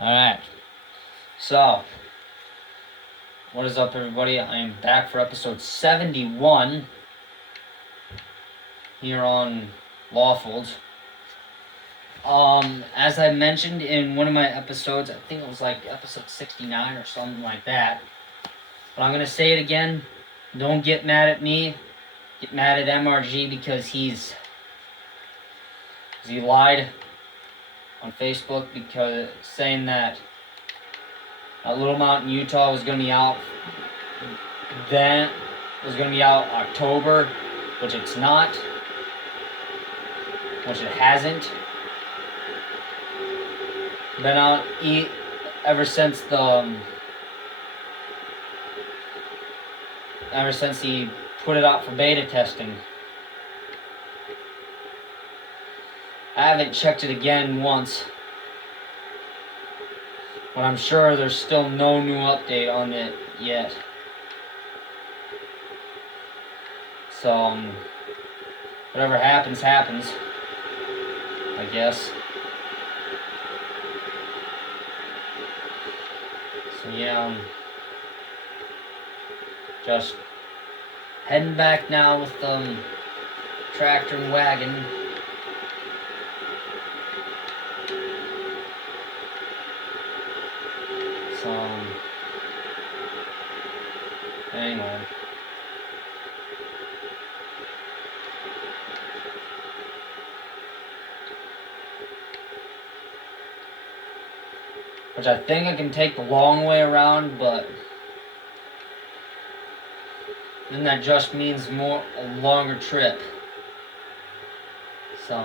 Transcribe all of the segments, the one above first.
Alright, so, what is up everybody? I am back for episode 71 here on Lawfolds. As I mentioned in one of my episodes, I think it was like episode 69 or something like that, but I'm going to say it again. Don't get mad at me. Get mad at MRG because he lied on Facebook because saying that Little Mountain, Utah was going to be out October, which it's not, which it hasn't. Been out ever since he put it out for beta testing. I haven't checked it again once, but I'm sure there's still no new update on it yet. So, whatever happens, happens, I guess. So yeah, just heading back now with tractor and wagon. So, anyway. Which I think I can take the long way around, but then that just means a longer trip. So,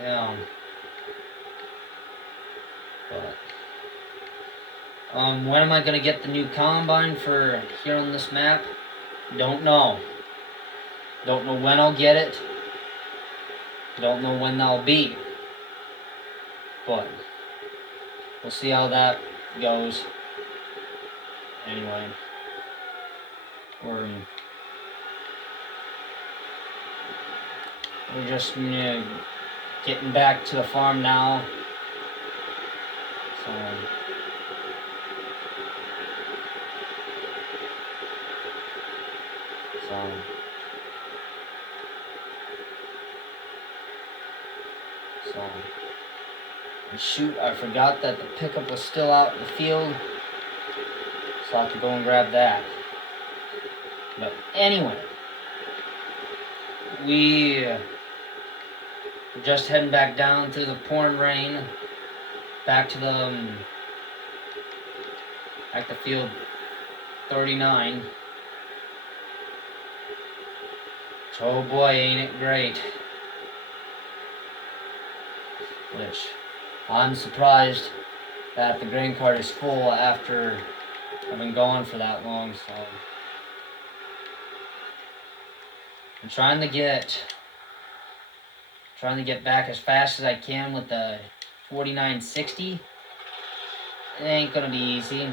yeah. But when am I gonna get the new combine for here on this map? Don't know. Don't know when I'll get it. Don't know when that'll be. But we'll see how that goes. Anyway, we're just getting back to the farm now. So and shoot, I forgot that the pickup was still out in the field, so I have to go and grab that. But anyway, we're just heading back down through the pouring rain, back to field 39. Oh boy, ain't it great. Which, I'm surprised that the grain cart is full after I've been gone for that long, so I'm trying to get back as fast as I can with the 4960. It ain't gonna be easy.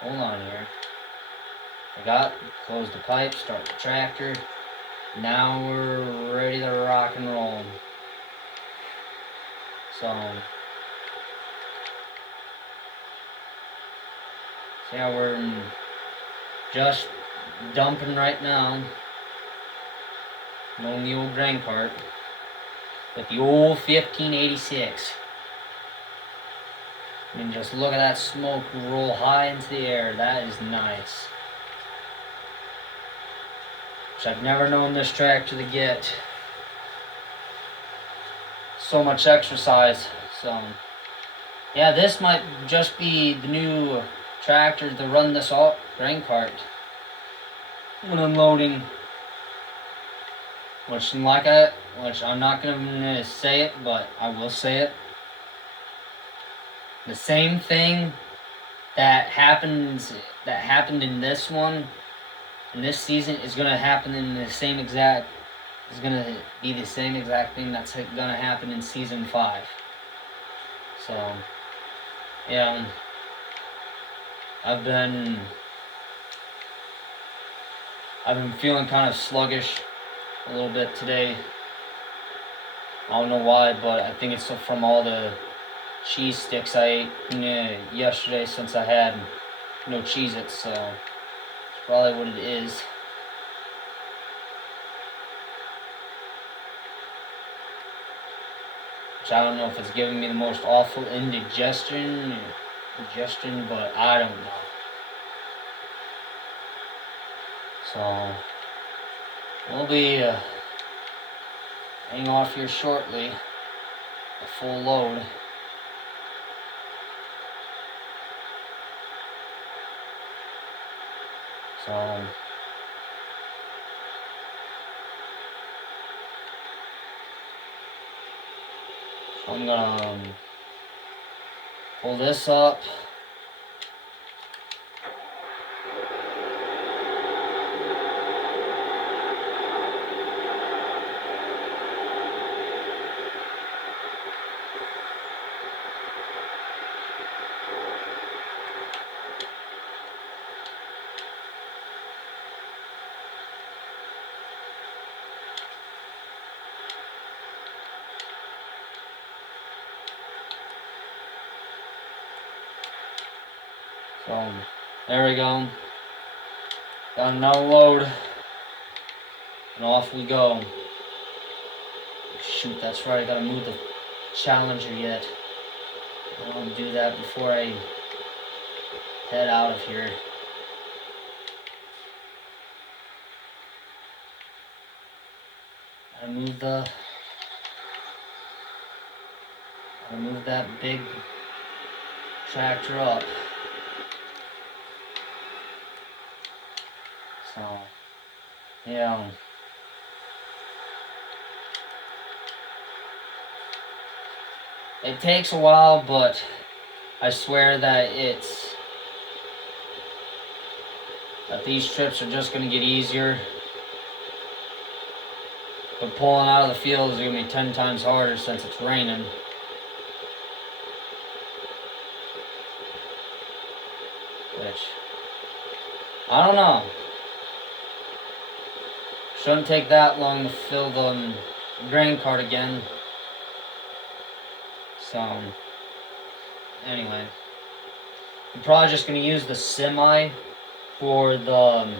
Hold on here. Close the pipe, start the tractor. Now we're ready to rock and roll. So yeah, we're just dumping right now on the old grain cart with the old 1586. I mean, just look at that smoke roll high into the air. That is nice. Which I've never known this tractor to get so much exercise. So yeah, this might just be the new tractor to run this grain cart when unloading. Which I'm not gonna say it, but I will say it. The same thing that happened in this one, in this season, is gonna happen in the same exact. Is gonna be the same exact thing that's gonna happen in season 5. So, yeah, I've been feeling kind of sluggish a little bit today. I don't know why, but I think it's from all the cheese sticks I ate yesterday since I had no Cheez-Its, so that's probably what it is. Which I don't know if it's giving me the most awful indigestion, but I don't know. So we'll be heading off here shortly, a full load. So I'm gonna pull this up. So there we go. Got another load. And off we go. Shoot, that's right, I gotta move the Challenger yet. I want to do that before I head out of here. I move that big tractor up. So, yeah. It takes a while, but I swear that these trips are just going to get easier. But pulling out of the field is going to be 10 times harder since it's raining. Which, I don't know. Shouldn't take that long to fill the grain cart again. So, anyway. I'm probably just going to use the semi for the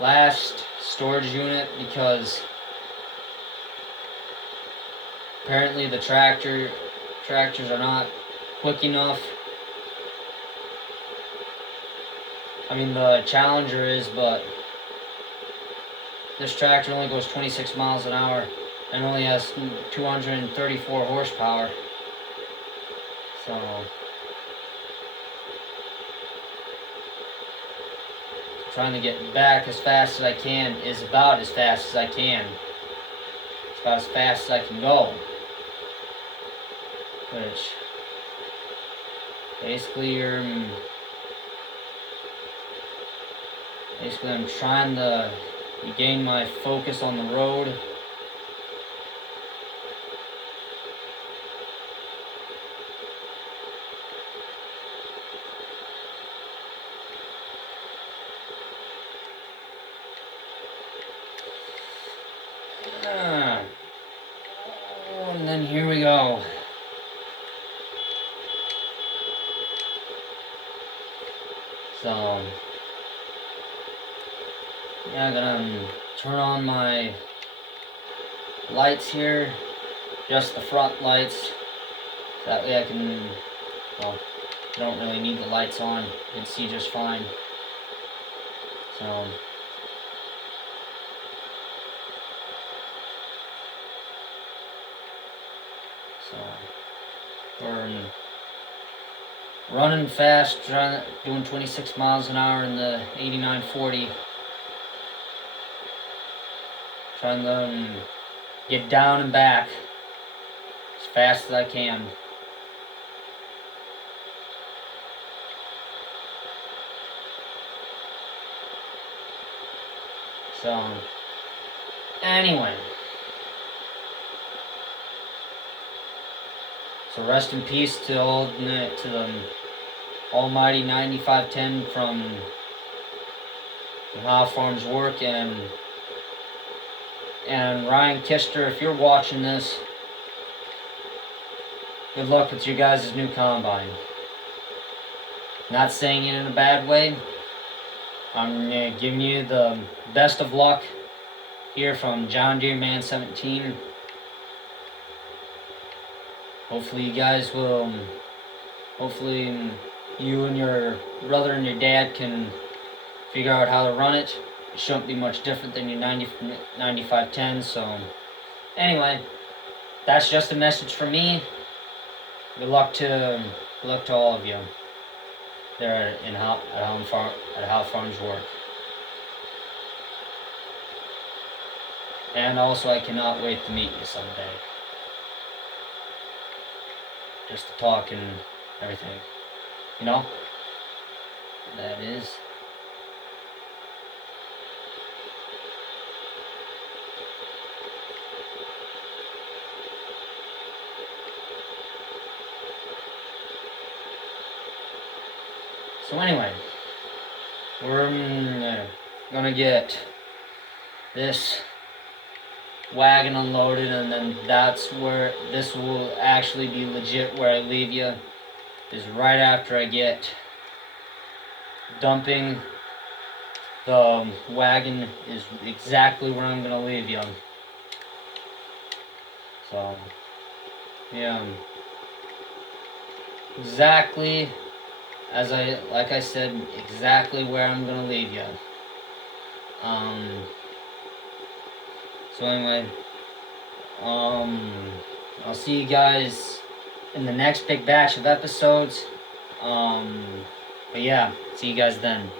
last storage unit because apparently the tractors are not quick enough. I mean, the Challenger is, but this tractor only goes 26 miles an hour and only has 234 horsepower. So trying to get back as fast as I can is about as fast as I can. It's about as fast as I can go. Which basically I'm trying to gain my focus on the road. And then here we go. So yeah, I'm gonna turn on my lights here, just the front lights. That way I can, well, I don't really need the lights on. You can see just fine. So we're running fast, doing 26 miles an hour in the 8940. Trying to get down and back as fast as I can. So, anyway. So rest in peace to the almighty 9510 from How Farms Work, and Ryan Kister, if you're watching this, good luck with your guys' new combine. Not saying it in a bad way. I'm giving you the best of luck here from John Deere Man 17. Hopefully you guys will, hopefully you and your brother and your dad can figure out how to run it. It shouldn't be much different than your 9510. So anyway, that's just a message for me. Good luck to all of you there at How Farms Work. And also, I cannot wait to meet you someday. Just to talk and everything. You know? That is. So anyway, we're gonna get this wagon unloaded, and then that's where this will actually be legit. Where I leave you is right after I get dumping the wagon is exactly where I'm gonna leave you. So yeah, exactly as like I said, exactly where I'm gonna leave you. So anyway, I'll see you guys in the next big batch of episodes. But yeah, see you guys then.